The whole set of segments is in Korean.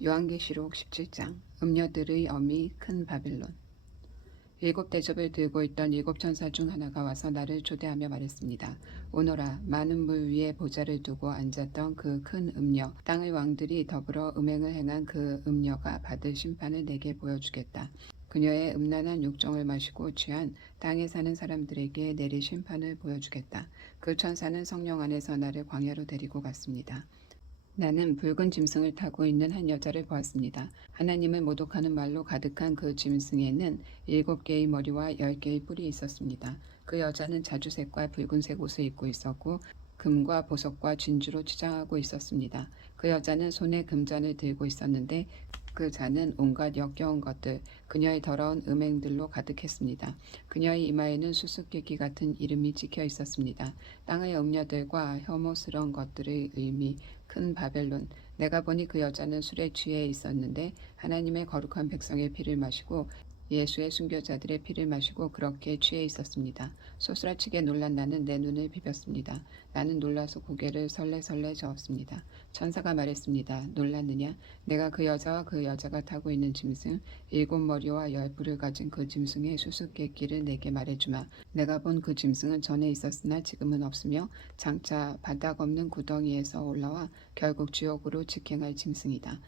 요한계시록 17장 음녀들의 어미 큰 바벨론. 일곱 대접을 들고 있던 일곱 천사 중 하나가 와서 나를 초대하며 말했습니다. 오너라, 많은 물 위에 보좌를 두고 앉았던 그 큰 음녀, 땅의 왕들이 더불어 음행을 행한 그 음녀가 받을 심판을 내게 보여주겠다. 그녀의 음란한 욕정을 마시고 취한 땅에 사는 사람들에게 내릴 심판을 보여주겠다. 그 천사는 성령 안에서 나를 광야로 데리고 갔습니다. 나는 붉은 짐승을 타고 있는 한 여자를 보았습니다. 하나님을 모독하는 말로 가득한 그 짐승에는 7개의 머리와 10개의 뿔이 있었습니다. 그 여자는 자주색과 붉은색 옷을 입고 있었고 금과 보석과 진주로 치장하고 있었습니다. 그 여자는 손에 금잔을 들고 있었는데 그 잔은 온갖 역겨운 것들, 그녀의 더러운 음행들로 가득했습니다. 그녀의 이마에는 수수께끼 같은 이름이 찍혀 있었습니다. 땅의 음녀들과 혐오스러운 것들의 의미, 큰 바벨론. 내가 보니 그 여자는 술에 취해 있었는데 하나님의 거룩한 백성의 피를 마시고 예수의 순교자들의 피를 마시고 그렇게 취해 있었습니다. 소스라치게 놀란 나는 내 눈을 비볐습니다. 나는 놀라서 고개를 설레설레 저었습니다. 천사가 말했습니다. 놀랐느냐? 내가 그 여자와 그 여자가 타고 있는 짐승, 7머리와 10뿔을 가진 그 짐승의 수수께끼를 내게 말해주마. 내가 본 그 짐승은 전에 있었으나 지금은 없으며 장차 바닥 없는 구덩이에서 올라와 결국 지옥으로 직행할 짐승이다.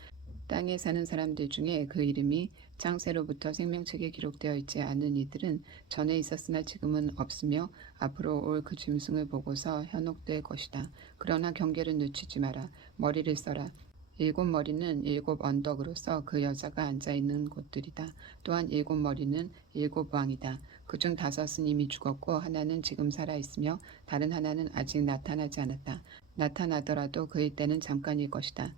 땅에 사는 사람들 중에 그 이름이 창세로부터 생명책에 기록되어 있지 않은 이들은 전에 있었으나 지금은 없으며 앞으로 올 그 짐승을 보고서 현혹될 것이다. 그러나 경계를 늦추지 마라. 머리를 써라. 7머리는 7언덕으로서 그 여자가 앉아있는 곳들이다. 또한 7머리는 7왕이다. 그중 5은 이미 죽었고 하나는 지금 살아있으며 다른 하나는 아직 나타나지 않았다. 나타나더라도 그의 때는 잠깐일 것이다.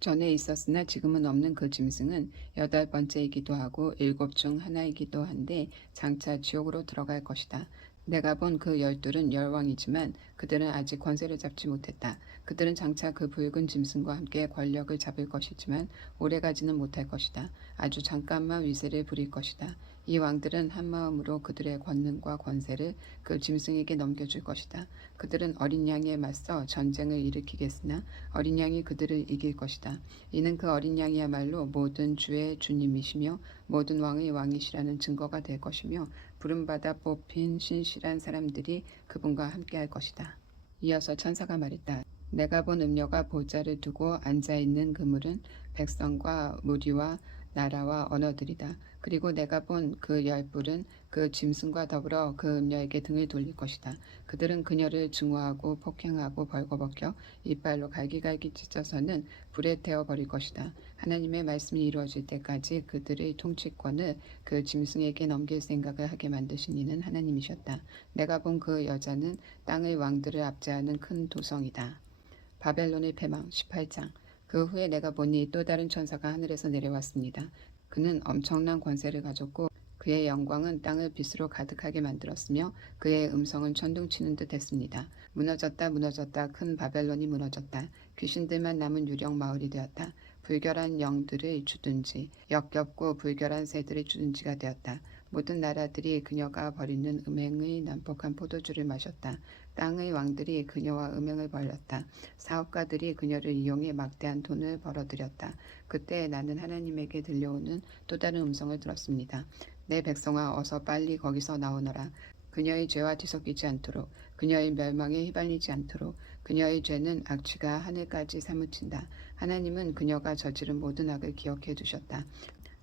전에 있었으나 지금은 없는 그 짐승은 8번째이기도 하고 7 중 하나이기도 한데 장차 지옥으로 들어갈 것이다. 내가 본 그 12은 열왕이지만 그들은 아직 권세를 잡지 못했다. 그들은 장차 그 붉은 짐승과 함께 권력을 잡을 것이지만 오래가지는 못할 것이다. 아주 잠깐만 위세를 부릴 것이다. 이 왕들은 한마음으로 그들의 권능과 권세를 그 짐승에게 넘겨줄 것이다. 그들은 어린 양에 맞서 전쟁을 일으키겠으나 어린 양이 그들을 이길 것이다. 이는 그 어린 양이야말로 모든 주의 주님이시며 모든 왕의 왕이시라는 증거가 될 것이며 부름받아 뽑힌 신실한 사람들이 그분과 함께할 것이다. 이어서 천사가 말했다. 내가 본 음녀가 보좌를 두고 앉아있는 그물은 백성과 무리와 나라와 언어들이다. 그리고 내가 본 그 10뿔은 그 짐승과 더불어 그 음녀에게 등을 돌릴 것이다. 그들은 그녀를 증오하고 폭행하고 벌거벗겨 이빨로 갈기갈기 찢어서는 불에 태워버릴 것이다. 하나님의 말씀이 이루어질 때까지 그들의 통치권을 그 짐승에게 넘길 생각을 하게 만드신 이는 하나님이셨다. 내가 본 그 여자는 땅의 왕들을 압제하는 큰 도성이다. 바벨론의 패망 18장. 그 후에 내가 보니 또 다른 천사가 하늘에서 내려왔습니다. 그는 엄청난 권세를 가졌고 그의 영광은 땅을 빛으로 가득하게 만들었으며 그의 음성은 천둥치는 듯 했습니다. 무너졌다 무너졌다 큰 바벨론이 무너졌다. 귀신들만 남은 유령 마을이 되었다. 불결한 영들의 주둔지, 역겹고 불결한 새들의 주둔지가 되었다. 모든 나라들이 그녀가 벌이는 음행의 난폭한 포도주를 마셨다. 땅의 왕들이 그녀와 음행을 벌였다. 사업가들이 그녀를 이용해 막대한 돈을 벌어들였다. 그때 나는 하나님에게 들려오는 또 다른 음성을 들었습니다. 내 백성아, 어서 빨리 거기서 나오너라. 그녀의 죄와 뒤섞이지 않도록, 그녀의 멸망에 휘발리지 않도록. 그녀의 죄는 악취가 하늘까지 사무친다. 하나님은 그녀가 저지른 모든 악을 기억해 두셨다.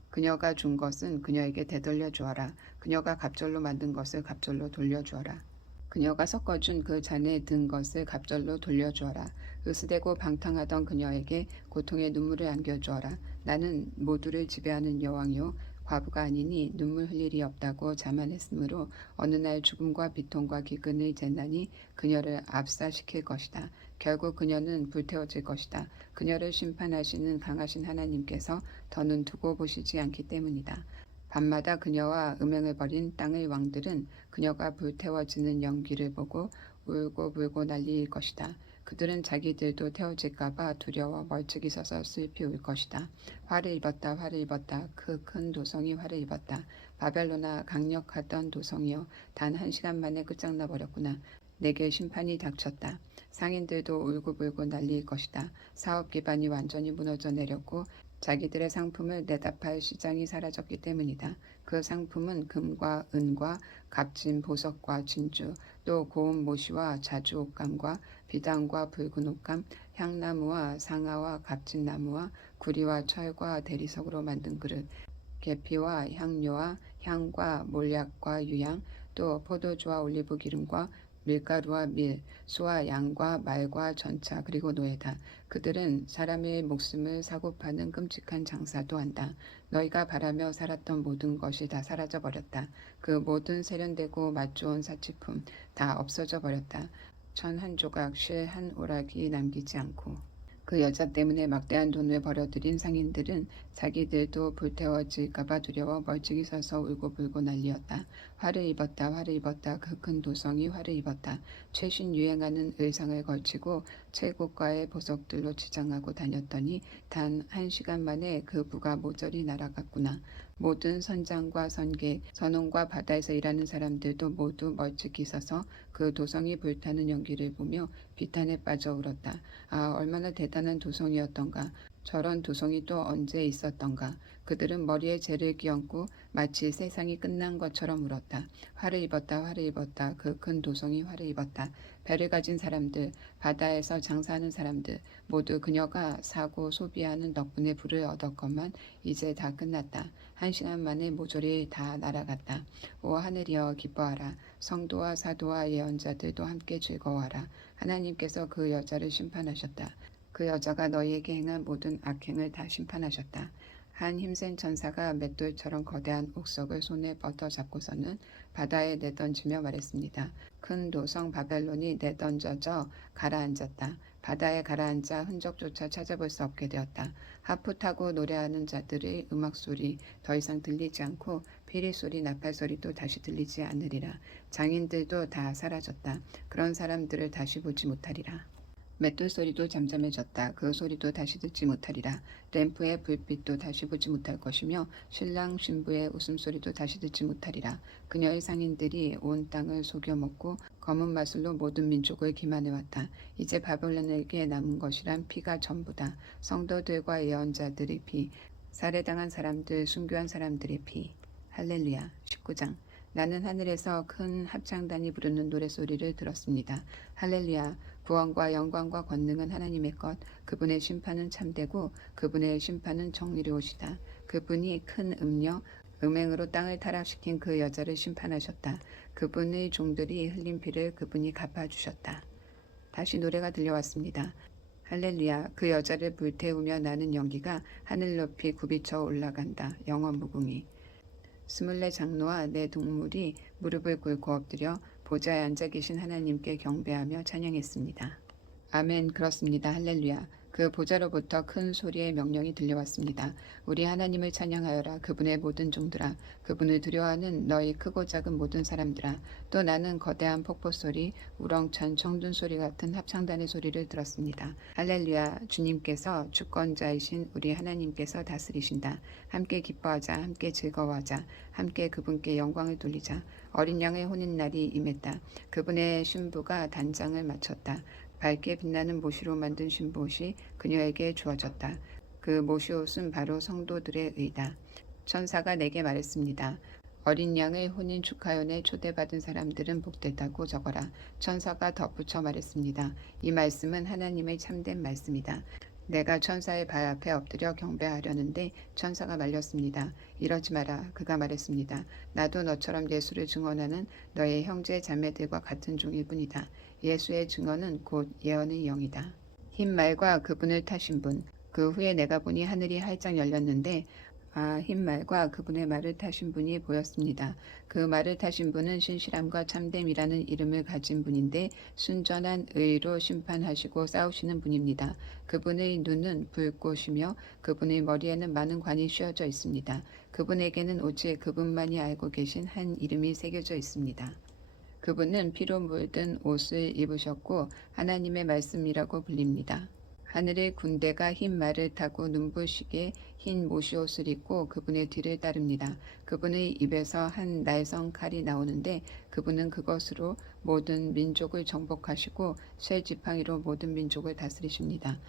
그녀가 준 것은 그녀에게 되돌려 주어라. 그녀가 갑절로 만든 것을 갑절로 돌려주어라. 그녀가 섞어준 그 잔에 든 것을 갑절로 돌려주어라. 으스대고 방탕하던 그녀에게 고통의 눈물을 안겨주어라. 나는 모두를 지배하는 여왕이요 과부가 아니니 눈물 흘릴 일이 없다고 자만했으므로 어느 날 죽음과 비통과 기근의 재난이 그녀를 압사시킬 것이다. 결국 그녀는 불태워질 것이다. 그녀를 심판하시는 강하신 하나님께서 더는 두고 보시지 않기 때문이다. 밤마다 그녀와 음행을 벌인 땅의 왕들은 그녀가 불태워지는 연기를 보고 울고 불고 난리일 것이다. 그들은 자기들도 태워질까봐 두려워 멀찍이 서서 슬피 울 것이다. 화를 입었다 화를 입었다. 그 큰 도성이 화를 입었다. 바벨로나 강력하던 도성이여, 단 1시간 만에 끝장나 버렸구나. 내게 심판이 닥쳤다. 상인들도 울고불고 난리일 것이다. 사업 기반이 완전히 무너져 내렸고 자기들의 상품을 내다 팔 시장이 사라졌기 때문이다. 그 상품은 금과 은과 값진 보석과 진주, 또 고운 모시와 자주 옷감과 비단과 붉은 옷감, 향나무와 상아와 값진 나무와 구리와 철과 대리석으로 만든 그릇, 계피와 향료와 향과 몰약과 유향, 또 포도주와 올리브 기름과 밀가루와 밀, 소와 양과 말과 전차 그리고 노예다. 그들은 사람의 목숨을 사고 파는 끔찍한 장사도 한다. 너희가 바라며 살았던 모든 것이 다 사라져 버렸다. 그 모든 세련되고 맛 좋은 사치품 다 없어져 버렸다. 천 한 조각 실 한 오락이 남기지 않고. 그 여자 때문에 막대한 돈을 벌어들인 상인들은 자기들도 불태워질까봐 두려워 멀찍이 서서 울고불고 난리였다. 화를 입었다. 화를 입었다. 그 큰 도성이 화를 입었다. 최신 유행하는 의상을 걸치고 최고가의 보석들로 치장하고 다녔더니 단 1시간 만에 그 부가 모조리 날아갔구나. 모든 선장과 선객, 선원과 바다에서 일하는 사람들도 모두 멀찍이 서서 그 도성이 불타는 연기를 보며 비탄에 빠져 울었다. 아, 얼마나 대단한 도성이었던가. 저런 도성이 또 언제 있었던가. 그들은 머리에 재를 끼얹고 마치 세상이 끝난 것처럼 울었다. 화를 입었다. 화를 입었다. 그 큰 도성이 화를 입었다. 배를 가진 사람들, 바다에서 장사하는 사람들, 모두 그녀가 사고 소비하는 덕분에 부를 얻었건만 이제 다 끝났다. 1시간 만에 모조리 다 날아갔다. 오 하늘이여 기뻐하라. 성도와 사도와 예언자들도 함께 즐거워하라. 하나님께서 그 여자를 심판하셨다. 그 여자가 너희에게 행한 모든 악행을 다 심판하셨다. 한 힘센 천사가 맷돌처럼 거대한 옥석을 손에 뻗어 잡고서는 바다에 내던지며 말했습니다. 큰 도성 바벨론이 내던져져 가라앉았다. 바다에 가라앉아 흔적조차 찾아볼 수 없게 되었다. 하프 타고 노래하는 자들의 음악소리 더 이상 들리지 않고 피리소리 나팔소리도 다시 들리지 않으리라. 장인들도 다 사라졌다. 그런 사람들을 다시 보지 못하리라. 맷돌 소리도 잠잠해졌다. 그 소리도 다시 듣지 못하리라. 램프의 불빛도 다시 보지 못할 것이며 신랑 신부의 웃음소리도 다시 듣지 못하리라. 그녀의 상인들이 온 땅을 속여먹고 검은 마술로 모든 민족을 기만해왔다. 이제 바벨론에게 남은 것이란 피가 전부다. 성도들과 예언자들의 피, 살해당한 사람들, 순교한 사람들의 피. 할렐루야. 19장. 나는 하늘에서 큰 합창단이 부르는 노래소리를 들었습니다. 할렐루야. 구원과 영광과 권능은 하나님의 것. 그분의 심판은 참되고 그분의 심판은 정의로우시다. 그분이 큰 음행으로 땅을 타락시킨 그 여자를 심판하셨다. 그분의 종들이 흘린 피를 그분이 갚아주셨다. 다시 노래가 들려왔습니다. 할렐루야. 그 여자를 불태우며 나는 연기가 하늘 높이 굽이쳐 올라간다. 영원 무궁이. 24 장로와 네 동물이 무릎을 꿇고 엎드려 보좌에 앉아 계신 하나님께 경배하며 찬양했습니다. 아멘. 그렇습니다. 할렐루야. 그 보좌로부터 큰 소리의 명령이 들려왔습니다. 우리 하나님을 찬양하여라. 그분의 모든 종들아. 그분을 두려워하는 너희 크고 작은 모든 사람들아. 또 나는 거대한 폭포소리, 우렁찬 청둔소리 같은 합창단의 소리를 들었습니다. 할렐루야. 주님께서 주권자이신 우리 하나님께서 다스리신다. 함께 기뻐하자. 함께 즐거워하자. 함께 그분께 영광을 돌리자. 어린 양의 혼인날이 임했다. 그분의 신부가 단장을 마쳤다. 밝게 빛나는 모시로 만든 신부옷이 그녀에게 주어졌다. 그 모시옷은 바로 성도들의 의다. 천사가 내게 말했습니다. 어린 양의 혼인 축하연에 초대받은 사람들은 복되다고 적어라. 천사가 덧붙여 말했습니다. 이 말씀은 하나님의 참된 말씀이다. 내가 천사의 발 앞에 엎드려 경배하려는데 천사가 말렸습니다. 이러지 마라. 그가 말했습니다. 나도 너처럼 예수를 증언하는 너의 형제 자매들과 같은 종일 뿐이다. 예수의 증언은 곧 예언의 영이다. 흰 말과 그분을 타신 분. 그 후에 내가 보니 하늘이 활짝 열렸는데 흰 말과 그분의 말을 타신 분이 보였습니다. 그 말을 타신 분은 신실함과 참됨이라는 이름을 가진 분인데 순전한 의로 심판하시고 싸우시는 분입니다. 그분의 눈은 불꽃이며 그분의 머리에는 많은 관이 씌워져 있습니다. 그분에게는 오직 그분만이 알고 계신 한 이름이 새겨져 있습니다. 그분은 피로 물든 옷을 입으셨고 하나님의 말씀이라고 불립니다. 하늘의 군대가 흰 말을 타고 눈부시게 흰 모시옷을 입고 그분의 뒤를 따릅니다. 그분의 입에서 한 날성 칼이 나오는데 그분은 그것으로 모든 민족을 정복하시고 쇠 지팡이로 모든 민족을 다스리십니다.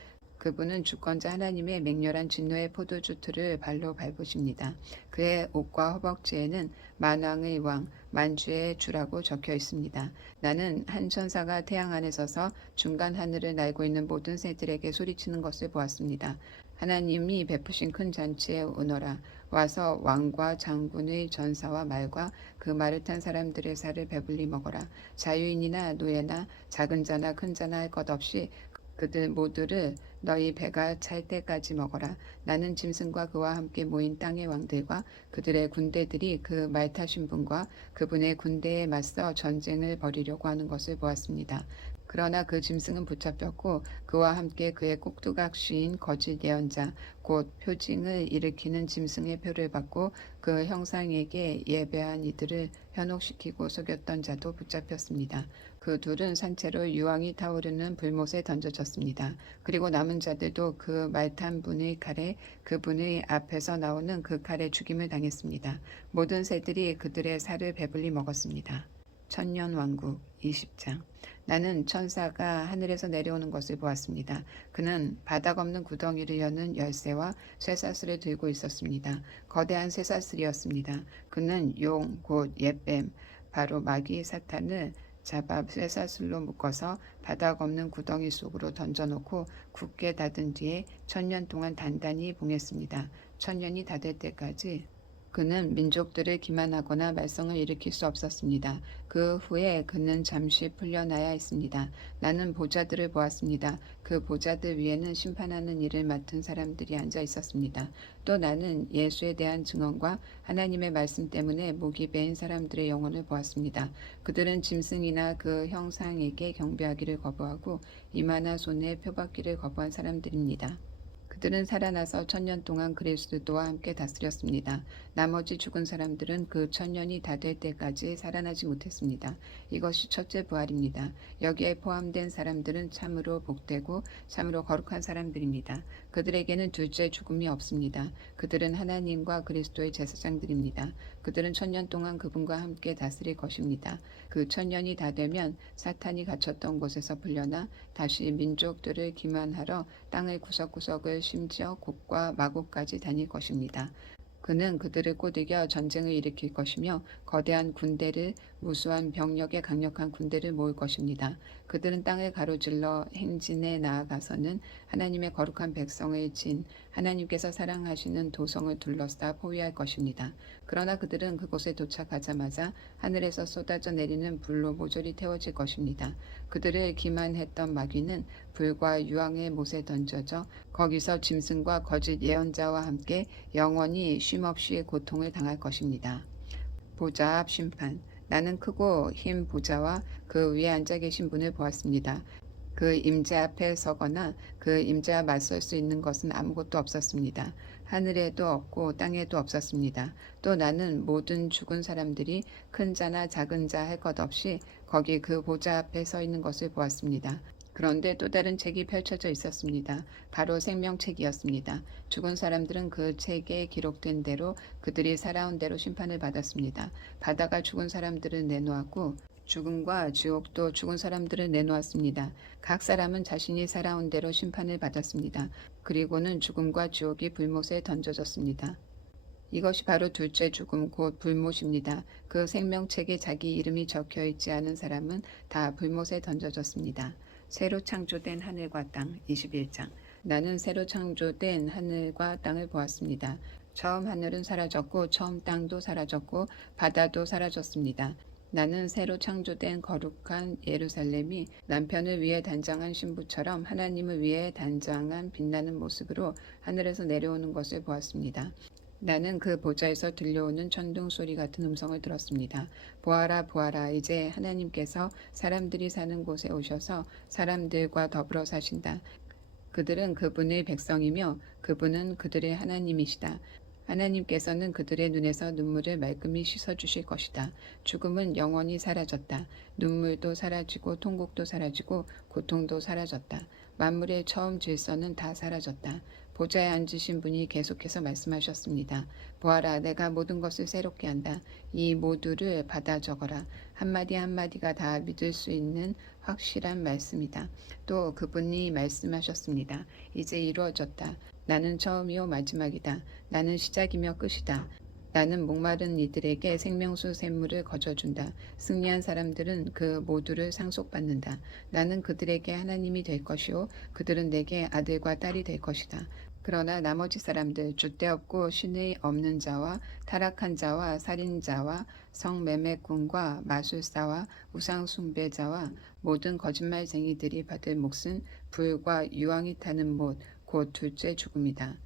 그분은 주권자 하나님의 맹렬한 진노의 포도주 틀을 발로 밟으십니다. 그의 옷과 허벅지에는 만왕의 왕, 만주의 주라고 적혀 있습니다. 나는 한 천사가 태양 안에 서서 중간 하늘을 날고 있는 모든 새들에게 소리치는 것을 보았습니다. 하나님이 베푸신 큰 잔치에 오너라. 와서 왕과 장군의 전사와 말과 그 말을 탄 사람들의 살을 배불리 먹어라. 자유인이나 노예나 작은 자나 큰 자나 할 것 없이 그들 모두를 너희 배가 찰 때까지 먹어라. 나는 짐승과 그와 함께 모인 땅의 왕들과 그들의 군대들이 그 말 타신 분과 그분의 군대에 맞서 전쟁을 벌이려고 하는 것을 보았습니다. 그러나 그 짐승은 붙잡혔고 그와 함께 그의 꼭두각시인 거짓 예언자 곧 표징을 일으키는 짐승의 표를 받고 그 형상에게 예배한 이들을 현혹시키고 속였던 자도 붙잡혔습니다. 그 둘은 산채로 유황이 타오르는 불못에 던져졌습니다. 그리고 남은 자들도 그 말탄 분의 칼에 그분의 앞에서 나오는 그 칼에 죽임을 당했습니다. 모든 새들이 그들의 살을 배불리 먹었습니다. 천년왕국 20장. 나는 천사가 하늘에서 내려오는 것을 보았습니다. 그는 바닥 없는 구덩이를 여는 열쇠와 쇠사슬을 들고 있었습니다. 거대한 쇠사슬이었습니다. 그는 용, 곧 옛뱀, 바로 마귀 사탄을 잡아 쇠사슬로 묶어서 바닥 없는 구덩이 속으로 던져놓고 굳게 닫은 뒤에 1000년 동안 단단히 봉했습니다. 1000년이 다 될 때까지 그는 민족들을 기만하거나 말썽을 일으킬 수 없었습니다. 그 후에 그는 잠시 풀려나야 했습니다. 나는 보좌들을 보았습니다. 그 보좌들 위에는 심판하는 일을 맡은 사람들이 앉아 있었습니다. 또 나는 예수에 대한 증언과 하나님의 말씀 때문에 목이 베인 사람들의 영혼을 보았습니다. 그들은 짐승이나 그 형상에게 경배하기를 거부하고 이마나 손에 표받기를 거부한 사람들입니다. 그들은 살아나서 1000년 동안 그리스도와 함께 다스렸습니다. 나머지 죽은 사람들은 그 1000년이 다 될 때까지 살아나지 못했습니다. 이것이 첫째 부활입니다. 여기에 포함된 사람들은 참으로 복되고 참으로 거룩한 사람들입니다. 그들에게는 둘째 죽음이 없습니다. 그들은 하나님과 그리스도의 제사장들입니다. 그들은 1000년 동안 그분과 함께 다스릴 것입니다. 그 1000년이 다 되면 사탄이 갇혔던 곳에서 풀려나 다시 민족들을 기만하러 땅의 구석구석을 심지어 곡과 마곡까지 다닐 것입니다. 그는 그들을 꼬드겨 전쟁을 일으킬 것이며 거대한 군대를 무수한 병력에 강력한 군대를 모을 것입니다. 그들은 땅을 가로질러 행진에 나아가서는 하나님의 거룩한 백성의 진, 하나님께서 사랑하시는 도성을 둘러싸 포위할 것입니다. 그러나 그들은 그곳에 도착하자마자 하늘에서 쏟아져 내리는 불로 모조리 태워질 것입니다. 그들을 기만했던 마귀는 불과 유황의 못에 던져져 거기서 짐승과 거짓 예언자와 함께 영원히 쉼없이 고통을 당할 것입니다. 보좌 앞 심판. 나는 크고 흰 보좌와 그 위에 앉아 계신 분을 보았습니다. 그 임재 앞에 서거나 그 임재와 맞설 수 있는 것은 아무것도 없었습니다. 하늘에도 없고 땅에도 없었습니다. 또 나는 모든 죽은 사람들이 큰 자나 작은 자 할 것 없이 거기 그 보좌 앞에 서 있는 것을 보았습니다. 그런데 또 다른 책이 펼쳐져 있었습니다. 바로 생명책이었습니다. 죽은 사람들은 그 책에 기록된 대로 그들이 살아온 대로 심판을 받았습니다. 바다가 죽은 사람들을 내놓았고 죽음과 지옥도 죽은 사람들을 내놓았습니다. 각 사람은 자신이 살아온 대로 심판을 받았습니다. 그리고는 죽음과 지옥이 불못에 던져졌습니다. 이것이 바로 둘째 죽음 곧 불못입니다. 그 생명책에 자기 이름이 적혀 있지 않은 사람은 다 불못에 던져졌습니다. 새로 창조된 하늘과 땅 21장. 나는 새로 창조된 하늘과 땅을 보았습니다. 처음 하늘은 사라졌고 처음 땅도 사라졌고 바다도 사라졌습니다. 나는 새로 창조된 거룩한 예루살렘이 남편을 위해 단장한 신부처럼 하나님을 위해 단장한 빛나는 모습으로 하늘에서 내려오는 것을 보았습니다. 나는 그 보좌에서 들려오는 천둥 소리 같은 음성을 들었습니다. 보아라 보아라, 이제 하나님께서 사람들이 사는 곳에 오셔서 사람들과 더불어 사신다. 그들은 그분의 백성이며 그분은 그들의 하나님이시다. 하나님께서는 그들의 눈에서 눈물을 말끔히 씻어주실 것이다. 죽음은 영원히 사라졌다. 눈물도 사라지고 통곡도 사라지고 고통도 사라졌다. 만물의 처음 질서는 다 사라졌다. 보좌에 앉으신 분이 계속해서 말씀하셨습니다. 보아라, 내가 모든 것을 새롭게 한다. 이 모두를 받아 적어라. 한마디 한마디가 다 믿을 수 있는 확실한 말씀이다. 또 그분이 말씀하셨습니다. 이제 이루어졌다. 나는 처음이요 마지막이다. 나는 시작이며 끝이다. 나는 목마른 이들에게 생명수 샘물을 거저준다. 승리한 사람들은 그 모두를 상속받는다. 나는 그들에게 하나님이 될 것이요 그들은 내게 아들과 딸이 될 것이다. 그러나 나머지 사람들, 줏대 없고 신의 없는 자와 타락한 자와 살인자와 성매매꾼과 마술사와 우상 숭배자와 모든 거짓말쟁이들이 받을 몫은 불과 유황이 타는 못, 곧 둘째 죽음이다.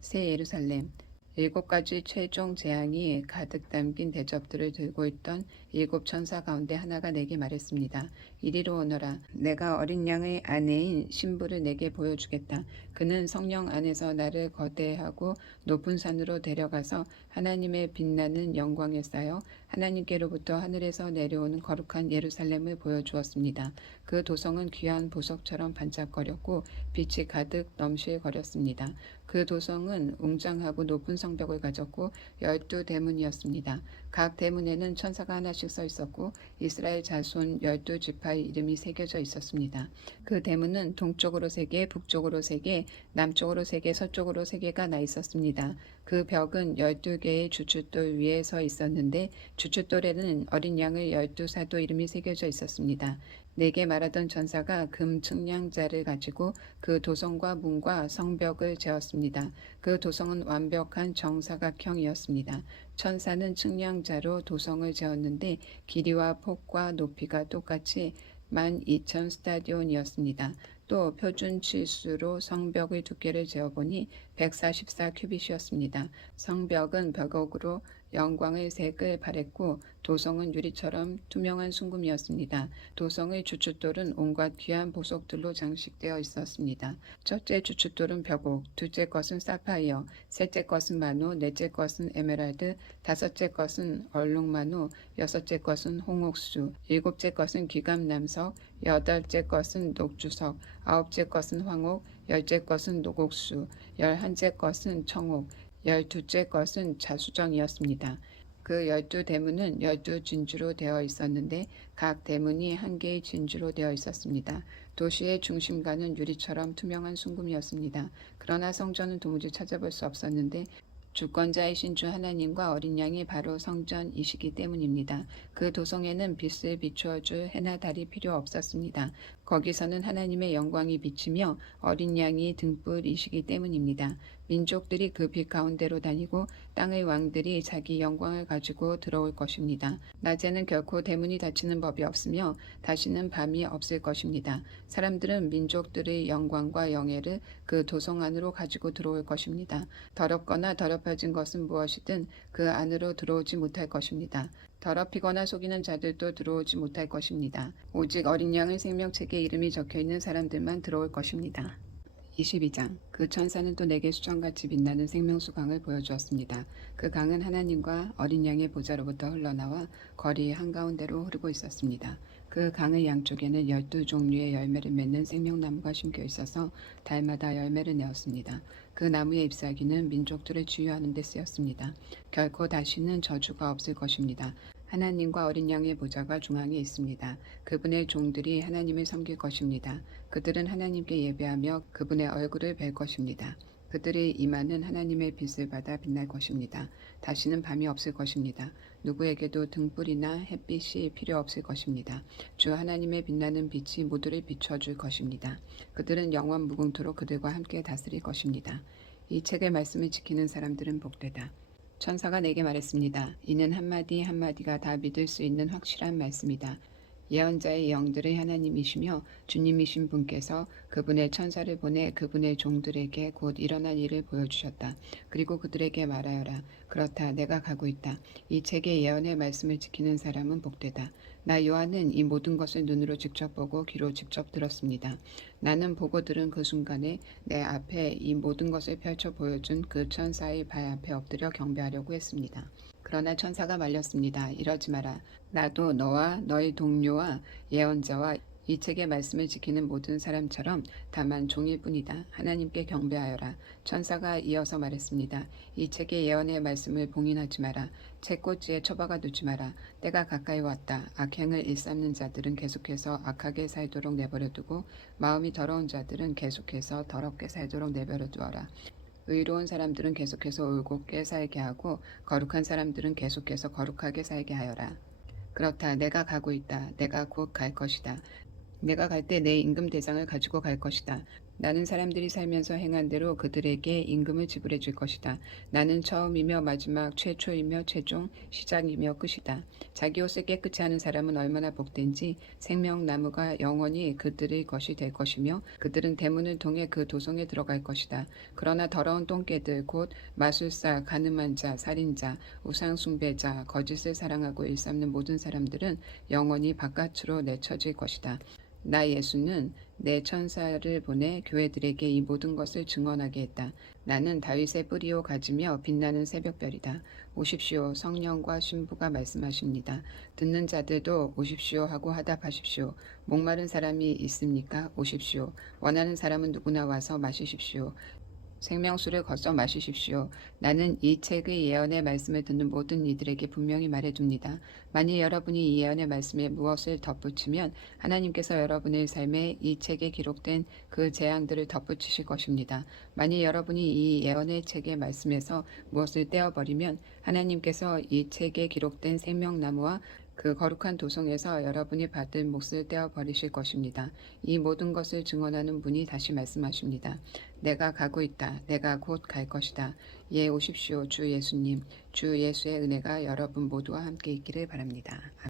새 예루살렘, 7가지 최종 재앙이 가득 담긴 대접들을 들고 있던 7천사 가운데 하나가 내게 말했습니다. 이리로 오너라. 내가 어린 양의 아내인 신부를 내게 보여주겠다. 그는 성령 안에서 나를 거대하고 높은 산으로 데려가서 하나님의 빛나는 영광에 쌓여 하나님께로부터 하늘에서 내려오는 거룩한 예루살렘을 보여주었습니다. 그 도성은 귀한 보석처럼 반짝거렸고 빛이 가득 넘실거렸습니다. 그 도성은 웅장하고 높은 성벽을 가졌고 12대문이었습니다. 각 대문에는 천사가 하나씩 서 있었고 이스라엘 자손 12지파의 이름이 새겨져 있었습니다. 그 대문은 동쪽으로 3개, 북쪽으로 3개, 남쪽으로 3개, 서쪽으로 3개가 나 있었습니다. 그 벽은 12개의 주춧돌 위에 서 있었는데 주춧돌에는 어린 양의 12사도 이름이 새겨져 있었습니다. 내게 말하던 천사가 금 측량자를 가지고 그 도성과 문과 성벽을 재었습니다. 그 도성은 완벽한 정사각형이었습니다. 천사는 측량자로 도성을 재었는데 길이와 폭과 높이가 똑같이 12,000 스타디온이었습니다. 또 표준 치수로 성벽의 두께를 재어보니 144 큐빗이었습니다. 성벽은 벽옥으로 영광의 색을 발했고 도성은 유리처럼 투명한 순금이었습니다. 도성의 주춧돌은 온갖 귀한 보석들로 장식되어 있었습니다. 첫째 주춧돌은 벽옥, 둘째 것은 사파이어, 셋째 것은 마노, 넷째 것은 에메랄드, 다섯째 것은 얼룩마노, 여섯째 것은 홍옥수, 일곱째 것은 귀감남석, 여덟째 것은 녹주석, 아홉째 것은 황옥, 열째 것은 노곡수, 11째 것은 청옥, 12째 것은 자수정이었습니다. 그 12대문은 12진주로 되어 있었는데 각 대문이 한 개의 진주로 되어 있었습니다. 도시의 중심가는 유리처럼 투명한 순금이었습니다. 그러나 성전은 도무지 찾아볼 수 없었는데 주권자이신 주 하나님과 어린 양이 바로 성전이시기 때문입니다. 그 도성에는 빛을 비추어줄 해나 달이 필요 없었습니다. 거기서는 하나님의 영광이 비치며 어린 양이 등불이시기 때문입니다. 민족들이 그 빛 가운데로 다니고 땅의 왕들이 자기 영광을 가지고 들어올 것입니다. 낮에는 결코 대문이 닫히는 법이 없으며 다시는 밤이 없을 것입니다. 사람들은 민족들의 영광과 영예를 그 도성 안으로 가지고 들어올 것입니다. 더럽거나 더럽혀진 것은 무엇이든 그 안으로 들어오지 못할 것입니다. 더럽히거나 속이는 자들도 들어오지 못할 것입니다. 오직 어린 양의 생명책에 이름이 적혀있는 사람들만 들어올 것입니다. 22장. 그 천사는 또 내게 수정같이 빛나는 생명수 강을 보여주었습니다. 그 강은 하나님과 어린 양의 보좌로부터 흘러나와 거리 한가운데로 흐르고 있었습니다. 그 강의 양쪽에는 12종류의 열매를 맺는 생명나무가 심겨 있어서 달마다 열매를 내었습니다. 그 나무의 잎사귀는 민족들을 치유하는 데 쓰였습니다. 결코 다시는 저주가 없을 것입니다. 하나님과 어린 양의 보좌가 중앙에 있습니다. 그분의 종들이 하나님을 섬길 것입니다. 그들은 하나님께 예배하며 그분의 얼굴을 뵐 것입니다. 그들의 이마는 하나님의 빛을 받아 빛날 것입니다. 다시는 밤이 없을 것입니다. 누구에게도 등불이나 햇빛이 필요 없을 것입니다. 주 하나님의 빛나는 빛이 모두를 비춰줄 것입니다. 그들은 영원 무궁토록 그들과 함께 다스릴 것입니다. 이 책의 말씀을 지키는 사람들은 복되다. 천사가 내게 말했습니다. 이는 한마디 한마디가 다 믿을 수 있는 확실한 말씀이다. 예언자의 영들의 하나님이시며 주님이신 분께서 그분의 천사를 보내 그분의 종들에게 곧 일어날 일을 보여주셨다. 그리고 그들에게 말하여라. 그렇다. 내가 가고 있다. 이 책의 예언의 말씀을 지키는 사람은 복되다. 나 요한은 이 모든 것을 눈으로 직접 보고 귀로 직접 들었습니다. 나는 보고 들은 그 순간에 내 앞에 이 모든 것을 펼쳐 보여준 그 천사의 발 앞에 엎드려 경배하려고 했습니다. 그러나 천사가 말렸습니다. 이러지 마라. 나도 너와 너의 동료와 예언자와 이 책의 말씀을 지키는 모든 사람처럼 다만 종일 뿐이다. 하나님께 경배하여라. 천사가 이어서 말했습니다. 이 책의 예언의 말씀을 봉인하지 마라. 책꽂이에 처박아 두지 마라. 때가 가까이 왔다. 악행을 일삼는 자들은 계속해서 악하게 살도록 내버려두고 마음이 더러운 자들은 계속해서 더럽게 살도록 내버려두어라. 의로운 사람들은 계속해서 올곧게 살게 하고 거룩한 사람들은 계속해서 거룩하게 살게 하여라. 그렇다. 내가 가고 있다. 내가 곧 갈 것이다. 내가 갈 때 내 임금 대장을 가지고 갈 것이다. 나는 사람들이 살면서 행한 대로 그들에게 임금을 지불해 줄 것이다. 나는 처음이며 마지막, 최초이며 최종, 시작이며 끝이다. 자기 옷을 깨끗이 하는 사람은 얼마나 복된지 생명나무가 영원히 그들의 것이 될 것이며 그들은 대문을 통해 그 도성에 들어갈 것이다. 그러나 더러운 똥개들 곧 마술사, 가늠한 자, 살인자, 우상숭배자, 거짓을 사랑하고 일삼는 모든 사람들은 영원히 바깥으로 내쳐질 것이다. 나 예수는 내 천사를 보내 교회들에게 이 모든 것을 증언하게 했다. 나는 다윗의 뿌리요 가지며 빛나는 새벽별이다. 오십시오. 성령과 신부가 말씀하십니다. 듣는 자들도 오십시오 하고 화답하십시오. 목마른 사람이 있습니까? 오십시오. 원하는 사람은 누구나 와서 마시십시오. 생명수를 거쳐 마시십시오. 나는 이 책의 예언의 말씀을 듣는 모든 이들에게 분명히 말해둡니다. 만일 여러분이 이 예언의 말씀에 무엇을 덧붙이면 하나님께서 여러분의 삶에 이 책에 기록된 그 재앙들을 덧붙이실 것입니다. 만일 여러분이 이 예언의 책의 말씀에서 무엇을 떼어버리면 하나님께서 이 책에 기록된 생명나무와 그 거룩한 도성에서 여러분이 받을 몫을 떼어버리실 것입니다. 이 모든 것을 증언하는 분이 다시 말씀하십니다. 내가 가고 있다. 내가 곧 갈 것이다. 예, 오십시오. 주 예수님. 주 예수의 은혜가 여러분 모두와 함께 있기를 바랍니다. 아멘.